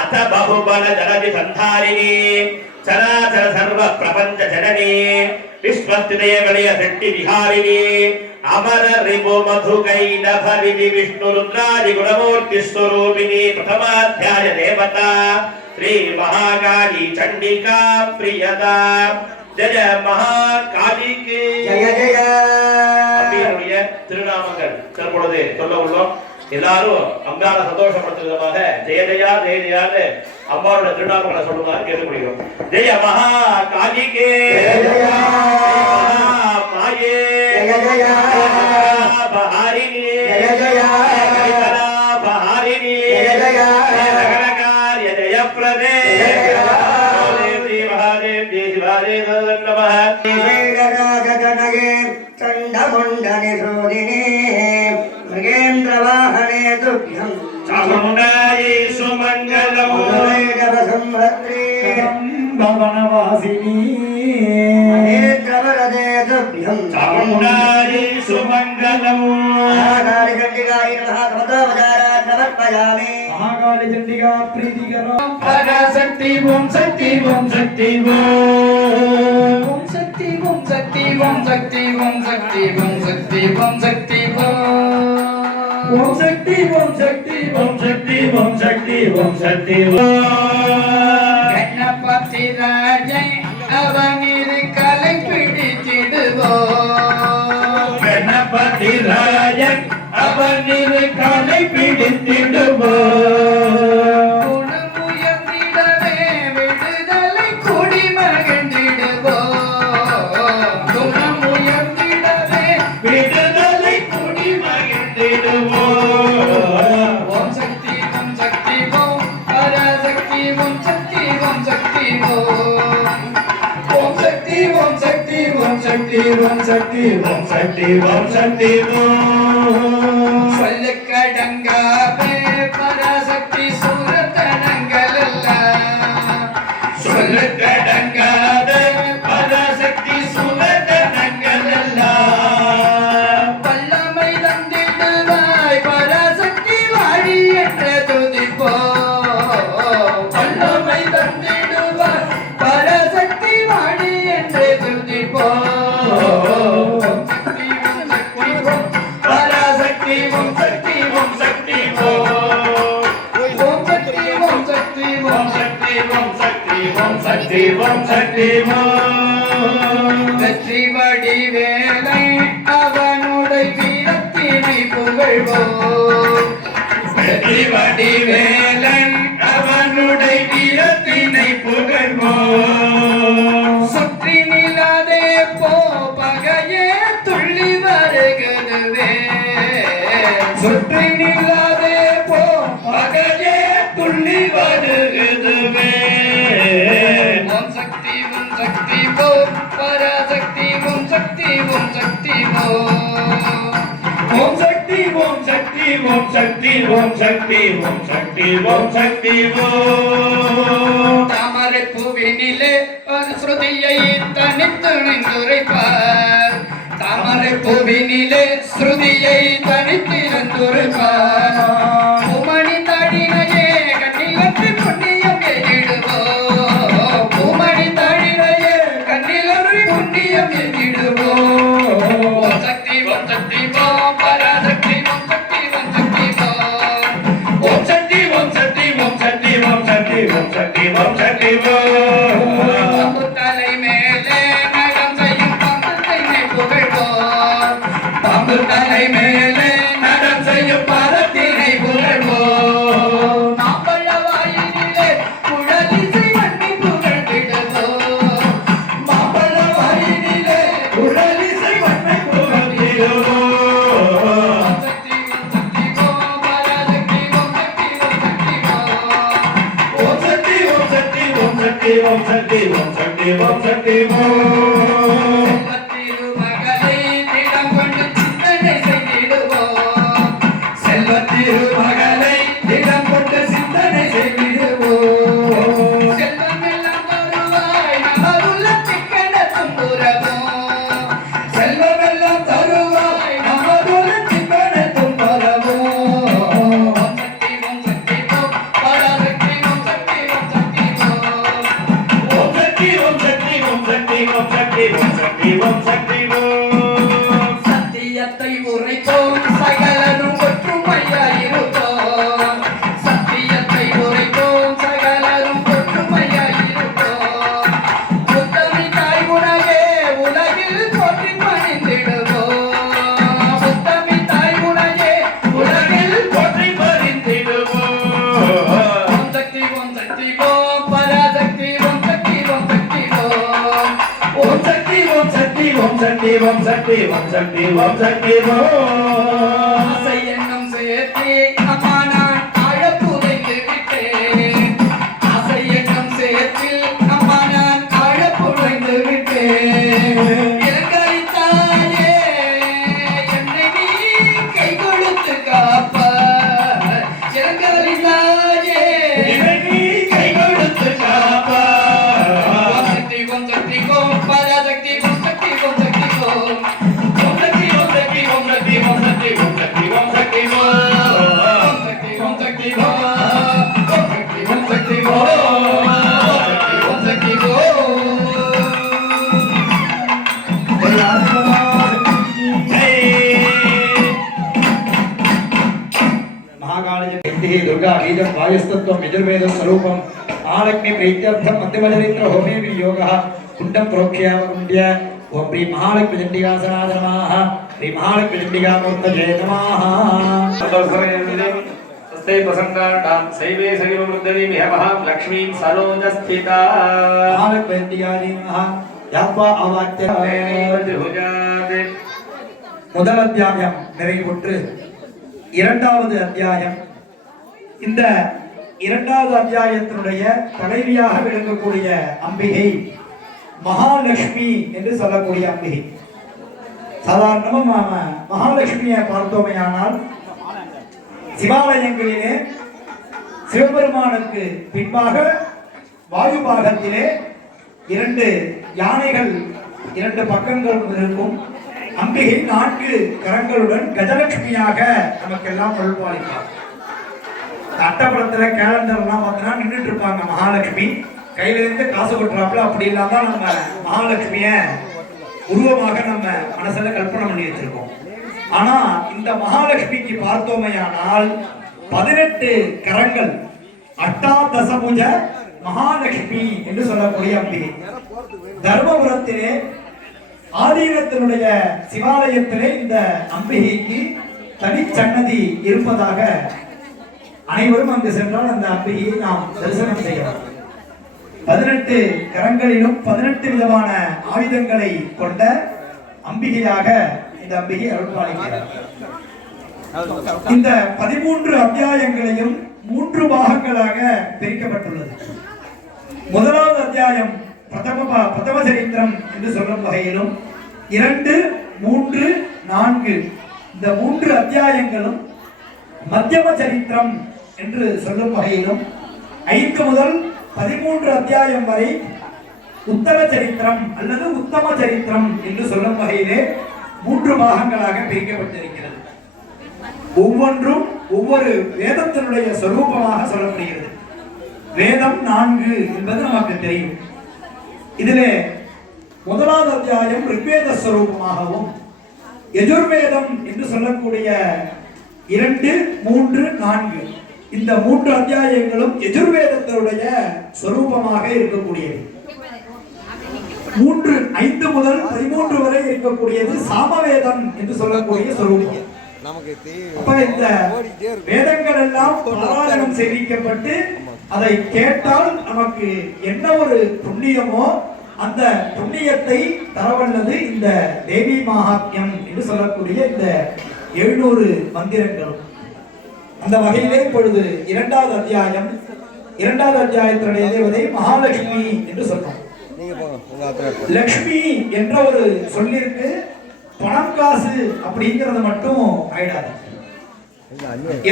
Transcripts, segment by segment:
अथ बहुबल जलधि संधारिणी चराचर सर्व प्रपंच जननी विश्वस्थितये गणय शक्ति विहारिणी अमर रिपु मधुकैलभ विधि विष्णु रुद्रादि गुणमूर्ति स्वरूपिणी प्रथमाध्याय देवता श्री महाकाली चंडिका प्रियदा जय महाकाली के जय जय அம்பியனுடைய திருநாமங்கள் சொல்லும்போது சொல்ல உள்ளோம். எல்லாரும் அம்பாள சந்தோஷப்படுத்தும் விதமாக ஜெய ஜெயா ஜெய ஜெயான்னு அம்பாளோட திருநாமங்களை சொல்லுங்க கேட்டுக்கொள்கிறோம். ஜெய மகா காளிகே ஜெய ஜெயா மாயே ஜெய ஜெயா பஹாரிணி ஜெய ஜெயா பஹாரிணி ஜெய ஜெயா சகலகாரிய ஜெயப்ரதே தேவி மகாதேவி சிவாதேவ நமः. गगनगे चण्डमुण्डनि शोधिने मृगेन्द्रवाहने तुभ्यं चामुण्डायै सुमङ्गलम् संवत्रे भवनवासिनी महेन्द्रवरदे तुभ्यं चामुण्डायै सुमङ्गलम्. महाकालिचण्डिकायै नमः समतोपचारान् समर्पयामि. महाकालिचण्डिका प्रीतिकरा शक्ति ओम शक्ति ओम शक्ति ओम शक्ति ओम சக்தி ஓம் சக்தி ஓம் சக்தி ஓம் சக்தி ஓம் சக்தி ஓம் சக்தி ஓம் சக்தி ஓம் சக்தி ஓம் சக்தி ஓம் சக்தி கணபதி ராஜை அவனிரு கலை பிடித்திடுவோம் கணபதி ராஜன் அவனிரு கலை பிடித்திடுவோம் குணமுயர்ந்திடவே விடுதலை கொடி மகிழ்ந்திடுவோம் குணமுயர்ந்திடவே விடுதலை கொடி மகிழ்ந்திடுவோம் ஓம் சக்தி ஓம் பராசக்தி ஓம் சக்தி ஓம் சக்தி ஓம் சக்தி ஓம் சக்தி ஓம் சக்தி ஓம் சக்தி ஓம் சக்தி ஓம் சக்தி ஓம் சொல்லக்கடங்காவே பராசக்தி சூரத்தனங்கள் எல்லாம் சொல்லக்கடங்காத பராசக்தி சுமதனங்கள் எல்லாம் வல்லமை தந்திடுவாய் பராசக்தி வாழி என்ற துதிப்போ வல்லமை தந்திடுவாய் பராசக்தி வாழி என்று துதிப்போ பராசக்தி ஓம் சக்தி ஓம் சக்தி ஓம் ஓம் சக்தி ஓம் சக்தி ஓம் சக்தி ஓம் சக்தி ஓம் சக்தி ஓம் சக்தி ஓம் வெற்றி வடிவேலை அவனுடைய வீரத்தினை புகழ்வோம் வெற்றி வடிவேலன் அவனுடைய வீரத்தினை புகழ்வோம் சுற்றி நிலாதே போ பகையே துள்ளி வருகிறதுவே சுற்றி நில்லாதே போ பகையே துள்ளி வருகிறதுவே ஓம் சக்தி போ பராசக்தி ஓம் சக்தி போ ஓம் சக்தி ஓம் சக்தி ஓம் சக்தி ஓம் சக்தி ஓம் சக்தி ஓம் சக்தி ஓம் தாமரை பூவினிலே ஒரு ஸ்ருதியை தனித்து நின்றுரைப்பார் தாமரை பூவினிலே ஸ்ருதியை தனித்திருந்துரைப்பார் பூமணி தாடினையே கண்ணிலத்து புண்ணியம் எதிடுவோம் பூமணி தாடினையே கண்ணிலத்து புண்ணியம் எதிடுவோம் ஓம் சக்தி போ பராசக்தி ஓம் சக்தி ஓம் சக்தி ஓம் சக்தி ஓம் சக்தி ஓம் சக்தி ஓம் சக்தி ஓம் சக்தி ஓம் தலை மேலே நகம் செய்யும் பந்தத்தை புகழ்வோம் பாம்பு தலை மேலே நடம் செய்யும் பாதத்தினை புகழ்வோம் மாம்பழ வாயிலே குழலிசை மண்ணி புகழ்ந்திடுவோம் மாம்பழ வாயினிலே உடலிசை மண்ணை புகழ்ந்திடுவோம் ஓம் சக்தி போ பராசக்தி ஓம் சக்தி ஓம் சக்தி ஓம் சக்தி ஓம் சக்தி ஓம் சக்தி ஓம் சக்தி ஓம் சக்தி ஓம் மகளை திடம் கொண்டு சிந்தனை செய்திடுவோம் செல்வத்திரு மகளை திடம் கொண்டு சிந்தனை செய்திடுவோம் செல்வம் எல்லாம் தருவாய் நமதுள்ள சிக்கன தும்புரவோம் செல்வமெல்லாம் தருவாய் நமதுல சிந்தனை தும்பரவோம் ஓம் சக்தி போ பராசக்தி ஓம் சக்தி போ ஓம் சக்தி ஓம் சக்தி ஓம் சக்தி ஓம் சக்தி ஓம் சக்தி ஓம் சக்தி ஓம் சத்தியத்தை உரைப்போம் சகலரும் ஒற்றுமையாயிருப்போம் சத்தியத்தை உரைப்போம் சகலரும் ஒற்றுமையாயிருப்போம் புத்தமி தாய் உலகே உலகில் போற்றி பணிந்திடுவோம் புத்தமி தாய் உலகே உலகில் போற்றி பறிந்திடுவோம் ஓம் சக்தி போ பராசக்தி ஓம் சக்தி போ ஓம் சக்தி ஓம் சக்தி ஓம் சக்தி ஓம் சக்தி ஓம் சக்தி ஓம் சக்தி ஓம் ஆசை எண்ணம் சேர்த்தே அம்மா நான் ஆழப்புதைந்து விட்டேன் ஆசை எண்ணம் சேர்த்தில் அம்மா நான் ஆழப்புதைந்து விட்டேன் இலங்கைத்தாயே என்னை நீ கை கொடுத்து காப்பாய் இலங்கைத்தாயே இதை நீ கை கொடுத்து காப்பாய் ஓம் சக்தி பராசக்தி ஓம் சக்தி ஓம் சக்தி ஓம் சக்தி ஓம் சக்தி ஓம் சக்தி ஓம் சக்தி ஓம் अम्बिः दुर्गा बीजं वायुस्तत्त्वं यजुर्वेदं स्वरूपं महालक्ष्मी प्रीत्यर्थं मध्यमचरित्र होमे वियोगः कुण्डं प्रोक्ष्यावकुण्ड्य ओम श्री महालक्ष्मी चण्डिकासनाय नमः श्री महालक्ष्मी चण्डिकामूर्तये नमः स्ते प्रसन्नानां सैवे सैववृद्धनि महमहां लक्ष्मीं सरोजस्थिता महालक्ष्मी चण्डिकायै नमः यात्वा आवाच्य முதல் அத்தியாயம் நிறைவுற்று இரண்டாவது அத்தியாயம் இந்த இரண்டாவது அத்தியாயத்தினுடைய தலைவியாக விளங்கக்கூடிய அம்பிகை மகாலட்சுமி என்று சொல்லக்கூடிய அம்பிகை. சாதாரணமா மகாலட்சுமியை பார்த்தோமையானால் சிவாலயங்களிலே சிவபெருமானுக்கு பின்பாக வாயு பாகத்திலே 2 யானைகள் 2 பக்கங்களும் இருக்கும். அம்பிகை 4 கரங்களுடன் கஜலட்சுமியாக நமக்கெல்லாம் அருள்பாலிப்பார். அட்டப்படத்துல கேலண்டர் எல்லாம் பார்த்தா நின்றுட்டு இருப்பாங்க மகாலட்சுமி கையில இருந்து காசு கொட்டுறாப்புல. அப்படி இல்லாம நம்ம மகாலட்சுமிய உருவமாக நம்ம மனசுல கற்பனை பண்ணி வச்சிருக்கோம். ஆனா இந்த மகாலட்சுமிக்கு பார்த்தோமையானால் 18 கரங்கள், அஷ்டாதசபுஜ மகாலட்சுமி என்று சொல்லக்கூடிய அம்பிகை. தர்மபுரத்திலே ஆதீனத்தினுடைய சிவாலயத்திலே இந்த அம்பிகைக்கு தனிச்சன்னதி இருப்பதாக அனைவரும் அங்கு சென்றால் அந்த அம்பிகையை நாம் தரிசனம் செய்யலாம். 18 கரங்களிலும் 18 விதமான ஆயுதங்களை கொண்ட அம்பிகையாக இந்த அம்பிகை அருள்பாலிக்கிறார். இந்த 13 அத்தியாயங்களையும் 3 பாகங்களாக பிரிக்கப்பட்டுள்ளது. முதலாவது அத்தியாயம் பிரதம சரித்திரம் என்று சொல்லும் வகையிலும் 2, 3, 4 இந்த 3 அத்தியாயங்களும் மத்தியம சரித்திரம் என்று சொல்லும் வகையிலும் 5 முதல் 13 அத்தியாயம் வரை உத்தர சரித்திரம் அல்லது உத்தம சரித்திரம் என்று சொல்லும் வகையிலே 3 பாகங்களாக பிரிக்கப்பட்டிருக்கிறது. ஒவ்வொன்றும் ஒவ்வொரு வேதத்தினுடைய சொரூபமாக சொல்லப்படுகிறது. வேதம் 4 என்பது நமக்கு தெரியும். இதிலே முதலாவது அத்தியாயம் ரிக்வேத ஸ்வரூபமாகவும் யஜுர்வேதம் என்று சொல்லக்கூடிய 2, 3, 4 இந்த 3 அத்தியாயங்களும் யஜுர்வேதத்தினுடைய ஸ்வரூபமாக இருக்கக்கூடியது. 5 முதல் 13 வரை இருக்கக்கூடியது சாமவேதம் என்று சொல்லக்கூடிய ஸ்வரூபம். அப்ப இந்த வேதங்கள் எல்லாம் பாராயணம் செய்விக்கப்பட்டு அதை கேட்டால் நமக்கு என்ன ஒரு புண்ணியமோ அந்த புண்ணியத்தை தரவல்லது இந்த தேவி மகாத்மியம் என்று சொல்லக்கூடிய இந்த 700 மந்திரங்கள். அந்த வகையிலே இப்பொழுது இரண்டாவது அத்தியாயத்தினுடைய தேவதை மகாலட்சுமி என்று சொன்னோம். லட்சுமி என்ற ஒரு சொல்லிற்கு பணம் காசு அப்படிங்கிறது மட்டும் ஆயிடாது.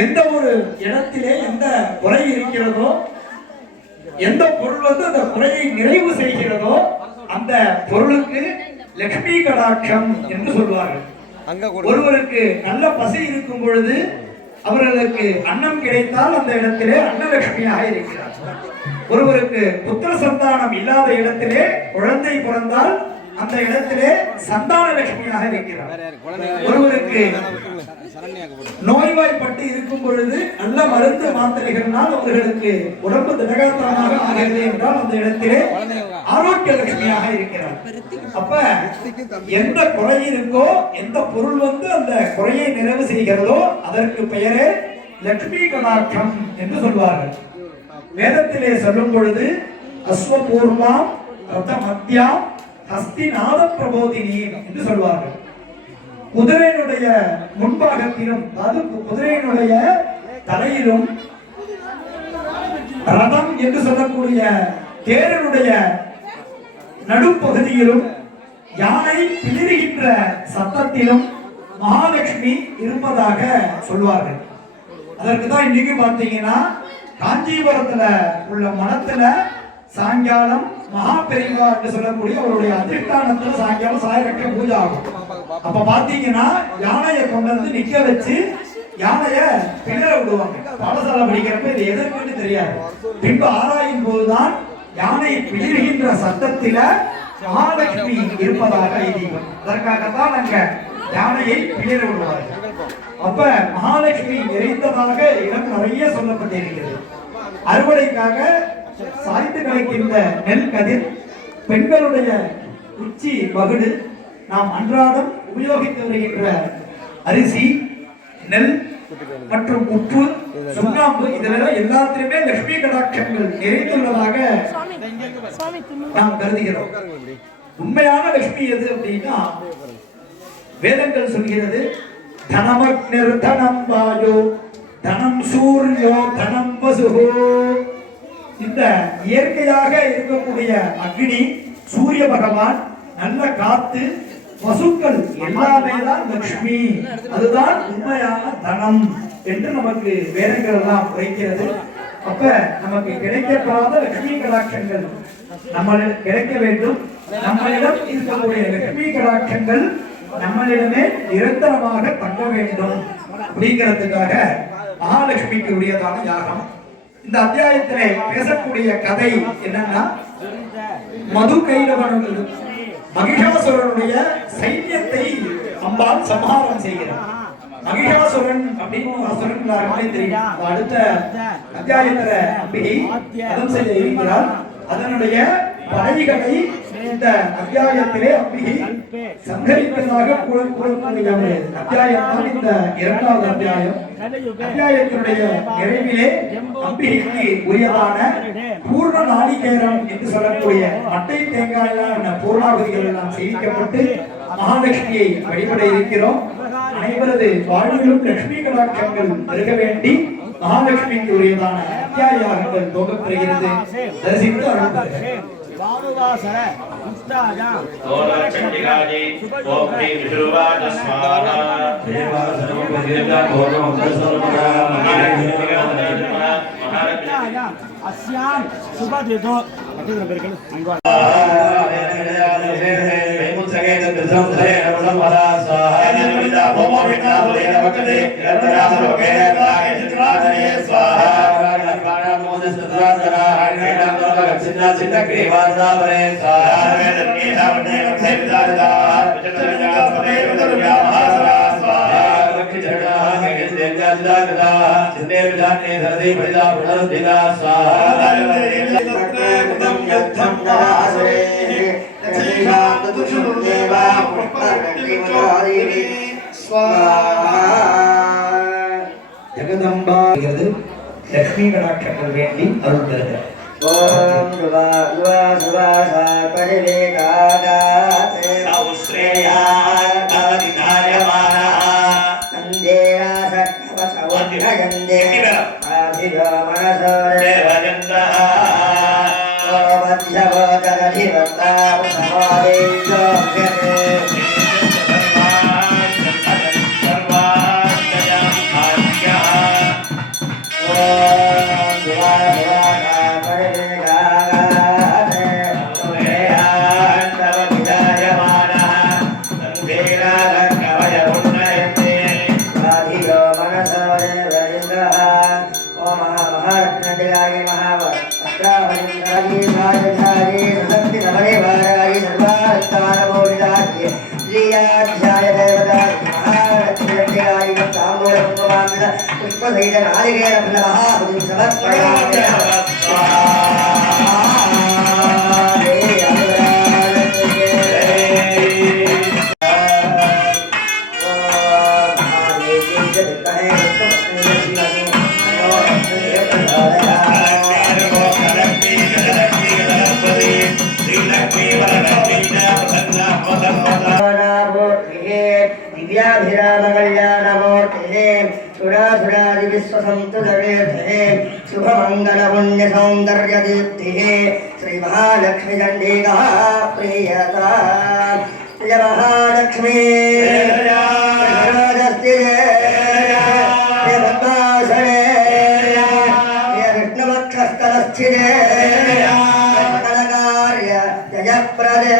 எந்த ஒரு இடத்திலே எந்த குறை இருக்கிறதோ, எந்த பொருள் அந்த குறையை நிறைவு செய்கிறதோ அந்த பொருளுக்கு லட்சுமி கடாட்சம் என்று சொல்வார்கள். ஒருவருக்கு நல்ல பசி இருக்கும் பொழுது அவர்களுக்கு அன்னம் கிடைத்தால் அந்த இடத்திலே அன்னலட்சுமியாக இருக்கிறார். ஒருவருக்கு புத்திர சந்தானம் இல்லாத இடத்திலே குழந்தை பிறந்தால் அந்த இடத்திலே சந்தான லட்சுமியாக இருக்கிறார். ஒருவருக்கு நோய்வாய்ப்பட்டு இருக்கும் பொழுது நல்ல மருந்து மாத்திரைகளால் அவர்களுக்கு உடம்பு திடகாத்திரமாக ஆகிறது என்றால் அந்த இடத்திலே ஆரோக்கிய லட்சுமியாக இருக்கிறார். அப்ப எந்த குறை இருக்கோ, எந்த பொருள் அந்த குறையை நிறைவு செய்கிறதோ அதற்கு பெயரே லட்சுமி கடாட்சம் என்று சொல்வார்கள். வேதத்திலே சொல்லும் பொழுது அஸ்வபூர்வாம் ரதமத்யாம் ஹஸ்திநாத பிரபோதினி என்று சொல்வார்கள். குதிரையினுடைய முன்பாகத்திலும், அதாவது குதிரையினுடைய தலையிலும், ரதம் என்று சொல்லக்கூடிய தேரனுடைய நடுப்பகுதியிலும், யானை பிளிருகின்ற சத்தத்திலும் மகாலட்சுமி இருப்பதாக சொல்வார்கள். அதற்கு தான் இன்னைக்கு பார்த்தீங்கன்னா காஞ்சிபுரத்துல உள்ள மடத்துல சாயங்காலம் மகா பெரியவா என்று சொல்லக்கூடிய அவருடைய அதிஷ்டானத்துல சாயங்காலம் சாயரக்க பூஜை ஆகும். அப்ப பாத்தீங்கன்னா யானையை கொண்டு வந்து நிக்க வச்சு யானைய பிளற விடுவாங்க. பாடசாலை படிக்கிறப்ப இது எதற்குன்னு தெரியாது. பின்பு ஆராயும் போதுதான் யானை பிளறுகின்ற சத்தத்தில மகாலட்சுமி இருப்பதாக ஐதீகம். அதற்காகத்தான் அங்க யானையை பிளிர விடுவார்கள். அப்ப மகாலட்சுமி நிறைந்ததாக இடம் நிறைய சொல்லப்பட்டிருக்கிறது. அறுவடைக்காக சாய்த்து கிடைக்கின்ற நெல் கதிர், பெண்களுடைய உச்சி வகுடு, நாம் அன்றாடம் உபயோகித்து வருகின்ற அரிசி, நெல் மற்றும் உப்பு, சுண்ணாம்பு, இதெல்லாம் எல்லாத்திலுமே லட்சுமி கடாட்சங்கள் நிறைந்துள்ளதாக நாம் கருதுகிறோம். உண்மையான லட்சுமி எது அப்படின்னா வேதங்கள் சொல்கிறது, தனமக்னிர் தனம் வாயோ தனம் சூர்யோ தனம் வசுகோ. இந்த இயற்கையாக இருக்கக்கூடிய அக்னி, சூரிய பகவான், நல்ல காத்து, பசுக்கள் எல்லாமே தான் லட்சுமி. அதுதான் உண்மையான தனம் என்று நமக்கு வேதங்கள் எல்லாம் உரைக்கிறது. அப்ப நமக்கு கிடைக்கப்படாத லட்சுமி கடாட்சங்கள் நம்மளிடம் கிடைக்க வேண்டும். நம்மளிடம் இருக்கக்கூடிய லட்சுமி கடாட்சங்கள் நம்மளிடமே நிரந்தரமாக தங்க வேண்டும் அப்படிங்கிறதுக்காக மகாலட்சுமிக்கு உரியதான யாகம். இந்த அத்தியாயத்திலே பேசக்கூடிய கதை என்னன்னா, மது கைலவனுக்கு மகிஷாசுரனுடைய சைன்யத்தை அம்பாள் சம்ஹாரம் செய்கிறார். மகிஷாசுரன் அப்படின்னு அசுரன் எல்லாருமே தெரியும். அடுத்த அத்தியாயத்துல அம்பிகை வதம் செய்ய இருக்கிறார். அதனுடைய படைகளை இந்த அத்தியாயத்திலே அம்பிகை சங்கரிப்பதாக கூறக்கூடிய அத்தியாயம் தான் இந்த இரண்டாவது அத்தியாயம். அத்தியாயத்தினுடைய நிறைவிலே அம்பிகைக்கு உரியதான பூர்ண நாளிகேரம் என்று சொல்லக்கூடிய மட்டை தேங்காயான பூர்ணாகுதிகள் எல்லாம் செய்விக்கப்பட்டு மகாலட்சுமியை வழிபட இருக்கிறோம். அனைவரது வாழ்விலும் லட்சுமி கடாட்சங்கள் பெருக வேண்டி மகாலட்சுமிக்கு உரியதான அத்தியாயங்கள் துவங்கப்படுகிறது. தரிசித்து அருள்கிறார். வானுவாசர உஸ்தாஜாம் ஓம் சண்டிகாஜி ஓம் ஸ்ரீ விஷ்ணுவாஜ ஸ்வாஹா தேவாசனோ பஜேதா ஓம் தசோமரா உஸ்தாஜாம் அஸ்யாம் சுபதிதோ அத்தின பெருக்கல் அங்கவா சகேத திசம் தரே நவசமரா ஸ்வாஹா நிமிதா ஓம் விக்னா புரேன வக்தே ரத்ராசரோ கேதாய சித்ராதனே ஸ்வாஹா காணா மோத சத்ராதரா ஹரிணா தோக சின்ன சின்ன கிரீவாசாவரே ஸ்வாஹா வேதமே நாமதே சேவிதாரதா விஜயதா பதே விதர்யா மகாசரா ஸ்வாஹா லக்ஷ்மீஜடா கேதே ஜாஜதா சின்னே விதானே சரதி பரிதா புனருதினா ஸ்வாஹா தாரதே குதம் யத்தம் நாசரே ஜெகதம்பா லட்சுமி கடாட்சங்கள் வேண்டி அருள் பெறுகிறார். ஓம் சுபா சுபா சுபாசா பரிவேகாதாதே சௌஸ்ரேயா கவதிகாயமானா சந்தேயா சக்கவசவத்யந்தே ஆதிஜோ மனசோரே தேவஜந்தா ஓவத்யவோதரதிவத்தா உசமாதேஜோ ஜனே श्री महालक्ष्मी चंडिका प्रियता जय महालक्ष्मी विष्णुवक्षस्थलस्थिते सकलकार्य जयप्रदे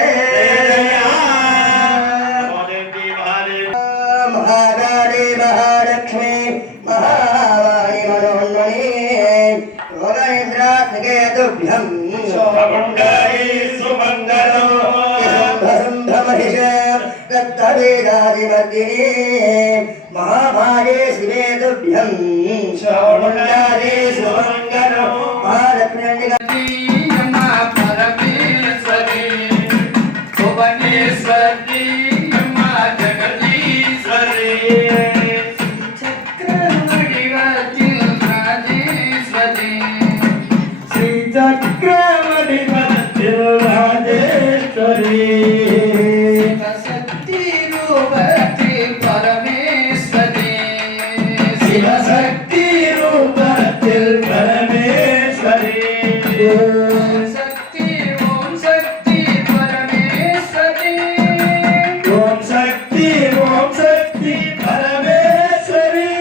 महाकाली महालक्ष्मी महावाणी मनोन्मणि योगनिद्रात्मकेतुभ्यं सुमङ्गलो महिष दत्तवेद व्याधिमर्दिने महाभागे शिवे तुभ्यं चामुण्डादे सुमङ्गलो महालक्ष्मी अम्मा परमेश्वरी भुवनेश्वरी अम्मा जगदीश्वरी चक्रवडिवतिल राजेश्वरी श्री चक्रवडिवतिल राजेश्वरी शिवशक्ति रूपतिल परमेश्वरी शिवशक्ति रूपतिल परमेश्वरी ओम शक्ति परमेश्वरी ओम शक्ति परमेश्वरी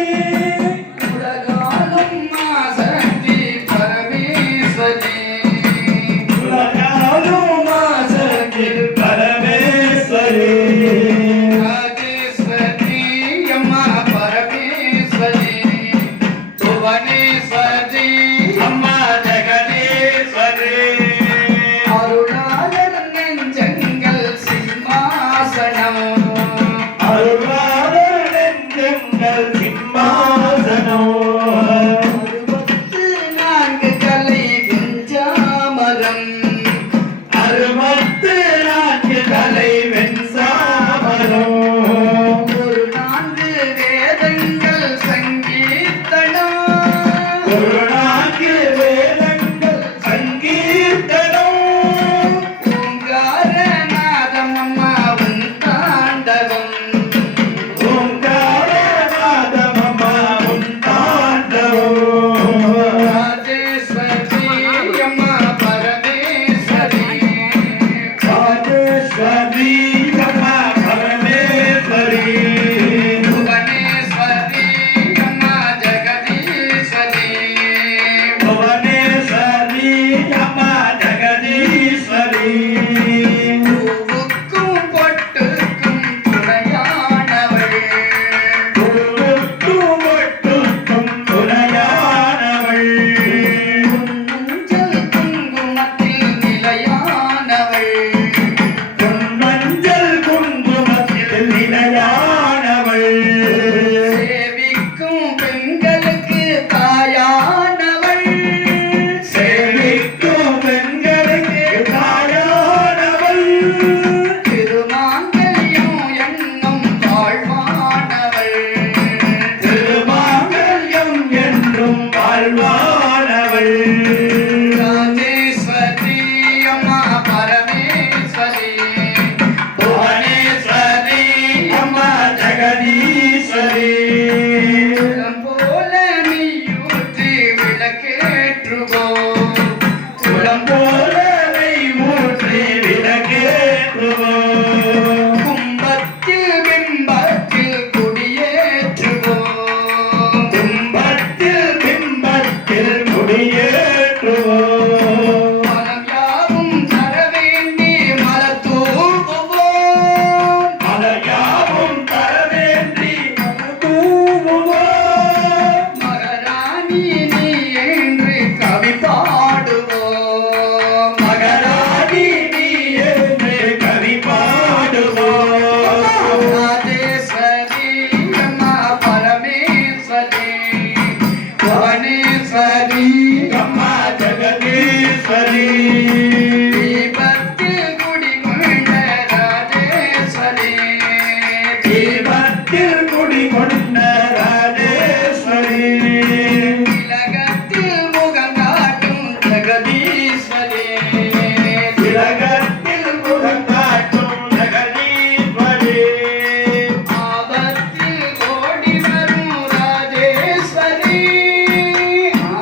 उलगालम्मा शक्ति परमेश्वरी उलगालुमा शक्ति परमेश्वरी राजेश्वरी अम्मा परमेश्वरी भुवनेश्वरी अम्मा जगदीश्वरी अरुणालर नेंजंगल सिंहासனம் अरुणादर नेंजंगल सिंहासனம் அறுபத்து நான்கு கலை வெஞ்சாமரம் அறுபத்து நான்கு தலை வெண்சாமரம் ஒரு நான்கு வேதங்கள் சங்கீர்த்தனம் ஒரு நான்கு வேதங்கள் சங்கீர்த்தனம் ஓங்காரநாதம் அம்மா உன் தாண்டவம் ஓங்காரநாதமம்மா உன் தாண்டவம் ராஜேஸ்வரி அம்மா பரமேஸ்வரி ராஜேஸ்வரி அம்மா பரமேஸ்வரி புவனேஸ்வரி அம்மா ஜெகதீஸ்வரி புவனேஸ்வரி அம்மா ஜெகதீஸ்வரி பூவுக்கும் பொட்டுக்கும் துணையானவள் பூவுக்கும் பொட்டுக்கும் துணையானவள் மஞ்சள் குங்குமத்தில் நிலையானவள் மஞ்சள் குங்குமத்தில் நிலையானவள் சேவிக்கும் பெண்களுக்கு தாயானவள் சேவிக்கும் பெண்களுக்கு தாயானவள் திருமாங்கல்யம் என்னும் தாழ்வானவள் திருமாங்கல்யம் என்றும் வாழ்வானவள் ராஜேஸ்வரி அம்மா பரமேஸ்வரி புவனேஸ்வரி அம்மா ஜெகதீஸ்வரி குளம் போல நீயூற்றி விளக்கேற்றுவோம் குளம் போல நெய் ஊற்றி விளக்கேற்றுவோம் கும்பத்தில் பிம்பத்தில் குடியேற்றுவோம் கும்பத்தில் பிம்பத்தில் குடியேற்றுவோம் மனம் யாவும் தர வேண்டி மலர் தூவுவோம் மலையாவும் தரவேண்டி தூவுவோம் மகராணி நீ என்று கவி பாடுவோம் மகராணி நீ என்று கவி பாடுவோம் ராஜேஸ்வரி அம்மா பரமேஸ்வரி புவனேஸ்வரி அம்மா ஜெகதீஸ்வரி தீபத்தில் குடிகொண்ட ராஜேஸ்வரி தீபத்தில் குடிகொண்ட ராஜேஸ்வரி திலகத்தில் முகம் காட்டும் ஜெகதீஸ்வரி திலகத்தில் முகம் காட்டும் ஜெகதீஸ்வரி ஆபத்தில் ஓடி வரும் ராஜேஸ்வரி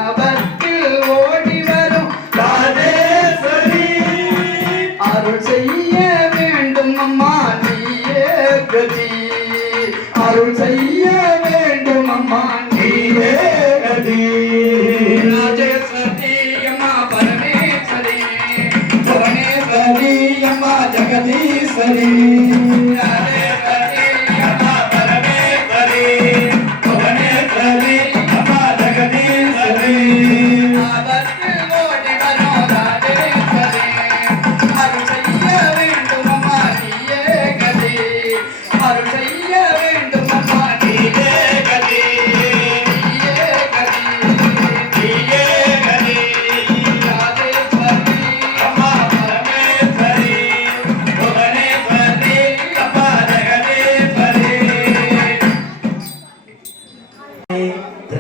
ஆபத்தில் ஓடி வரும் ராஜேஸ்வரி அருள் செய்ய வேண்டும் அம்மா நீயே கதி அருள் செய்ய வேண்டும் அம்மா நீயே கதி ராஜேஸ்வரி அம்மா பரமேஸ்வரி புவனேஸ்வரி அம்மா ஜெகதீஸ்வரி ராஜேஸ்வரி அம்மா பரமேஸ்வரி புவனேஸ்வரி அம்மா ஜெகதீஸ்வரி ஆபத்தில் ஓடி வரும் ராஜேஸ்வரி அருள் செய்ய வேண்டும் அம்மா நீயே கதி அருள் செய்ய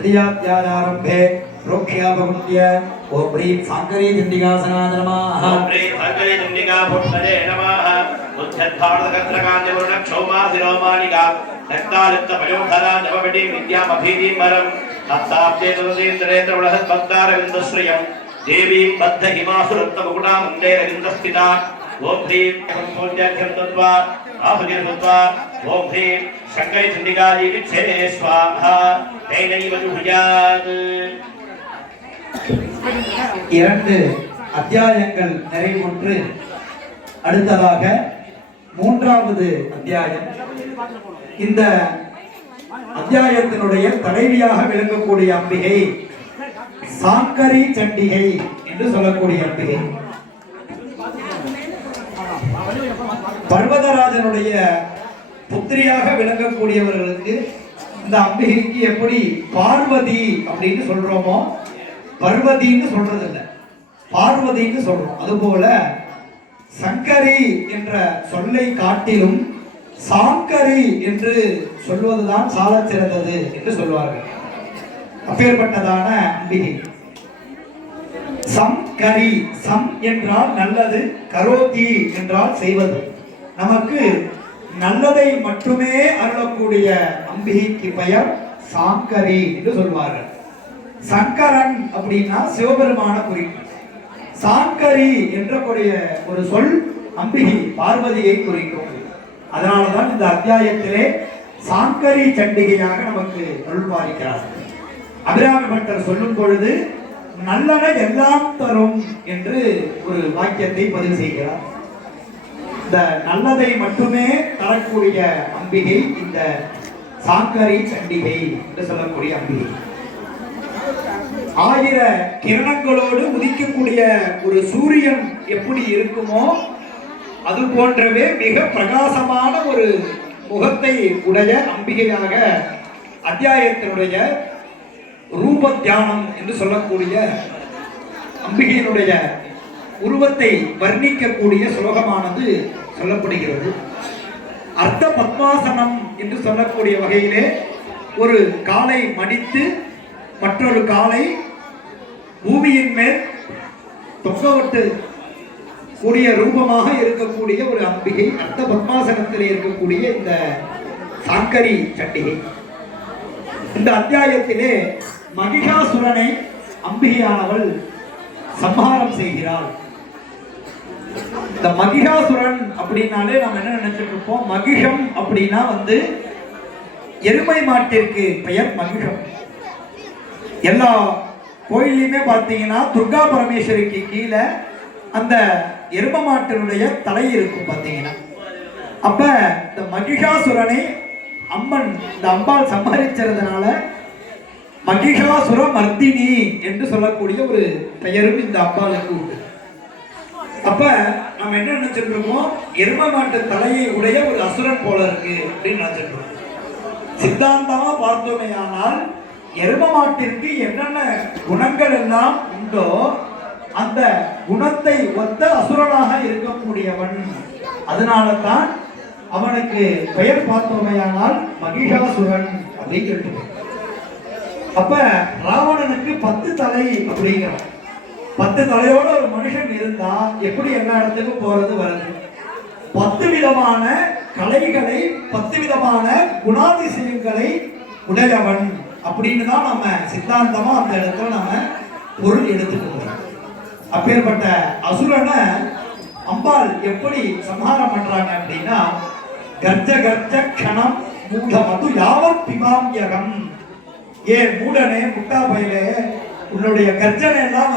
तृतीयाध्यायारम्भे प्रोक्ष्यापगुण्य ओम ह्रीं साङ्करी चण्डिकासनाय नमः। ओम ह्रीं साङ्करी चण्डिकाभूतये नमः। उद्धत्भारतकत्रकान्यवरुणक्षौमासिरोमानिका रक्तालिप्तपयोधरा नवविडी विद्यामभीतिमरम् हस्ताब्जे तुलसीन्द्रेन्द्रवलहद्भक्तारविन्दश्रियम् देवीं बद्धहिमासुरत्नमुकुटां मन्देरविन्दस्थिता ओम ह्रीं सम्पूज्याख्यं दत्त्वा आहुतिर्दत्त्वा ओम ह्रीं शङ्करी चण्डिकायै विच्छे स्वाहा तेनैव जुहुयात्। இரண்டு அத்தியாயங்கள் நிறைவுற்று அடுத்ததாக மூன்றாவது அத்தியாயம். இந்த அத்தியாயத்தினுடைய தலைவியாக விளங்கக்கூடிய அம்பிகை சாங்கரி சண்டிகை என்று சொல்லக்கூடிய அம்பிகை. பர்வதராஜனுடைய புத்திரியாக விளங்கக்கூடியவர்களுக்கு இந்த அம்பிகைக்கு எப்படி பார்வதி அப்படின்னு சொல்றோமோ பர்வதின்னு சொல்றது இல்லை, பார்வதின்னு சொல்றோம். அதுபோல சங்கரி என்ற சொல்லை காட்டிலும் சாங்கரி என்று சொல்வதுதான் சாலச் சிறந்தது என்று சொல்வார்கள். அப்பேற்பட்டதான அம்பிகை சம்கரி. சம் என்றால் நல்லது, கரோதி என்றால் செய்வது. நமக்கு நல்லதை மட்டுமே அருளக்கூடிய அம்பிகைக்கு பெயர் சாங்கரி என்று சொல்வார்கள். சங்கரன் அப்படின்னா சிவபெருமான குறிக்கும். சாங்கரி என்ற ஒரு சொல் அம்பிகை பார்வதியை குறிக்கும். அதனாலதான் இந்த அத்தியாயத்திலே சாங்கரி சண்டிகையாக நமக்கு அருள் பாலிக்கிறார். அபிராம பட்டர் சொல்லும் பொழுது நல்லன எல்லாம் தரும் என்று ஒரு வாக்கியத்தை பதிவு செய்கிறார். இந்த நல்லதை மட்டுமே தரக்கூடிய அம்பிகை இந்த சாங்கரி சண்டிகை என்று சொல்லக்கூடிய அம்பிகை. 1000 கிரணங்களோடு உதிக்கக்கூடிய ஒரு சூரியன் எப்படி இருக்குமோ அது போன்றவே மிக பிரகாசமான ஒரு முகத்தை உடைய அம்பிகையாக அத்தியாயத்தினுடைய ரூப தியானம் என்று சொல்லக்கூடிய அம்பிகையினுடைய உருவத்தை வர்ணிக்கக்கூடிய ஸ்லோகமானது சொல்லப்படுகிறது. அர்த்த பத்மாசனம் என்று சொல்லக்கூடிய வகையிலே ஒரு காலை மடித்து மற்றொரு காலை பூமியின் மேல் தொங்கவிட்டு கூடிய ரூபமாக இருக்கக்கூடிய ஒரு அம்பிகை அர்த்த பத்மாசனத்தில் இருக்கக்கூடிய இந்த சாங்கரி சண்டிகை. இந்த அத்தியாயத்திலே மகிஷாசுரனை அம்பிகையானவள் சம்ஹாரம் செய்கிறாள். இந்த மகிஷாசுரன் அப்படின்னாலே நம்ம என்ன நினைச்சிட்டு இருப்போம், மகிஷம் அப்படின்னா எருமை மாட்டிற்கு பெயர் மகிஷம். எல்லா கோயிலையுமே பார்த்தீங்கன்னா துர்கா பரமேஸ்வரிக்கு கீழே அந்த எரும மாட்டினுடைய தலை இருக்கும் பார்த்தீங்கன்னா. அப்ப இந்த மகிஷாசுரனை அம்மன் இந்த அம்பாள் சம்ஹரிச்சதுனால மகிஷாசுர மர்த்தினி என்று சொல்லக்கூடிய ஒரு பெயரும் இந்த அம்பாளுக்கு உண்டு. அப்ப நம்ம என்ன நினைச்சிட்டு இருக்கோம், எரும மாட்டு தலையை உடைய ஒரு அசுரன் போல இருக்கு அப்படின்னு நினைச்சிட்டு இருக்கோம். சித்தாந்தமா பார்த்தோமே ஆனால் எரும மாட்டிற்கு என்னென்ன குணங்கள் எல்லாம் உண்டோ அந்த குணத்தை ஒத்த அசுரனாக இருக்கக்கூடியவன். அதனால தான் அவனுக்கு பெயர் பார்த்தோமையானால் மகிஷாசுரன் அப்படின்னு சொல்லிட்டு. அப்ப ராவணனுக்கு 10 தலை அப்படிங்கிறான். 10 தலையோட ஒரு மனுஷன் இருந்தா எப்படி எல்லா இடத்துக்கும் போறது வருது. 10 விதமான கலைகளை 10 விதமான குணாதிசயங்களை உடையவன் அப்படின்னு தான் நம்ம சித்தாந்தமா அந்த இடத்துல நம்ம பொருள் எடுத்துக்கிறோம். அப்பேற்பட்ட அசுரனை அம்பாள் எப்படி சம்ஹாரம் பண்றாங்க அப்படின்னா கர்ஜ கர்ஜ க்ஷணம் மூடமது யாவத் பிபாம்யகம். ஏ மூடனே முட்டா பையிலே உன்னுடைய கர்ஜனை எல்லாம்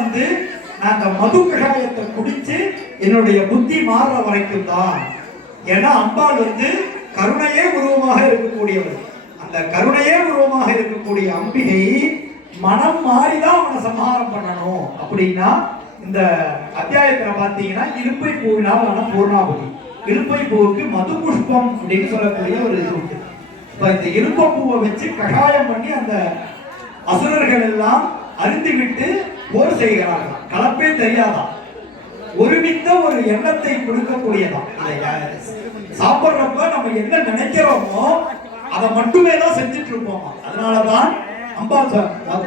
நாங்க மது கஷாயத்தை குடிச்சு என்னுடைய புத்தி மாறுற வரைக்கும் தான். ஏன்னா அம்பாள் கருணையே உருவமாக இருக்கக்கூடியவர். அந்த கருணையே உருவமாக இருக்கக்கூடிய அம்பிகை மனம் மாறிதான் அவனை சம்ஹாரம் பண்ணணும் அப்படின்னா இந்த அத்தியாயத்துல பாத்தீங்கன்னா இலுப்பை பூவினால் ஆன பூர்ணாபதி. இலுப்பை பூவுக்கு மது புஷ்பம் அப்படின்னு சொல்லக்கூடிய ஒரு இது உண்டு. இப்ப இந்த இலுப்பை பூவை வச்சு கஷாயம் பண்ணி அந்த அசுரர்கள் எல்லாம் அருந்தி விட்டு போர் செய்கிறார்கள். கலப்பே தெரியாதான், ஒருமித்த ஒரு எண்ணத்தை கொடுக்கக்கூடியதான். சாப்பிட்றப்ப நம்ம என்ன நினைக்கிறோமோ அதை மட்டுமே தான் செஞ்சுட்டு இருப்போம். அதனாலதான் அம்பாள்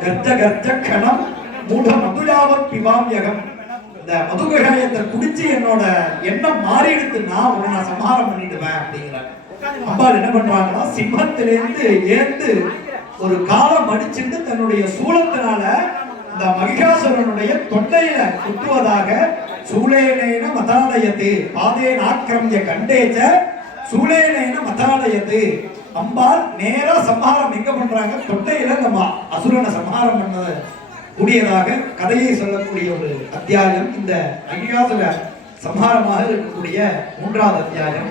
கர்ஜ கர்ஜ கணம் மூட மதுயாவத் பிபாம்யகம். இந்த மதுகஷாயத்தை குடிச்சு என்னோட எண்ணம் மாறிடுத்து, நான் உன்னை நான் சம்ஹாரம் பண்ணிடுவேன் அப்படிங்கிறாங்க. அம்பாள் என்ன பண்றாங்கன்னா சிம்மத்திலேருந்து ஏந்து ஒரு காலம் அடிச்சுட்டு தன்னுடைய சூலத்தினால இந்த மகிஷாசுரனுடைய தொண்டையில குத்துவதாக சூலேனேன மதாலயத்து பாதேன ஆக்கிரமிய கண்டேச்ச சூலேனேன மதாலயத்து. அம்பாள் நேரா சம்ஹாரம் எங்க பண்றாங்க, தொண்டையில நம்ம அசுரனை சம்ஹாரம் பண்ணது கூடியதாக கதையை சொல்லக்கூடிய ஒரு அத்தியாயம் இந்த மகிஷாசுர சம்ஹாரமாக இருக்கக்கூடிய 3வது அத்தியாயம்.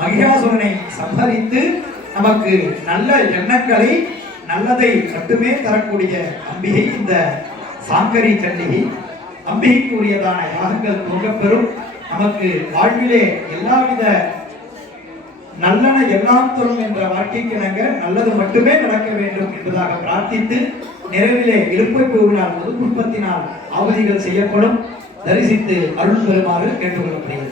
மகிஷாசுரனை சம்ஹரித்து நமக்கு நல்ல எண்ணங்களை நல்லதை மட்டுமே தரக்கூடிய அம்பிகை இந்த சாங்கரி சண்டிகை. அம்பிகைக்கு உரியதான யாகங்கள் துவங்கப்பெறும். நமக்கு வாழ்விலே எல்லாவித நல்லன எல்லாம் தரும் என்ற வாழ்க்கைக்கு நாங்கள் நல்லது மட்டுமே நடக்க வேண்டும் என்பதாக பிரார்த்தித்து நிறைவிலே இருப்பை பெருவினால் பொதுக்குடும்பத்தினால் ஆவதிகள் செய்யப்படும். தரிசித்து அருள் பெறுமாறு கேட்டுக்கொள்ளப்படுகிறது.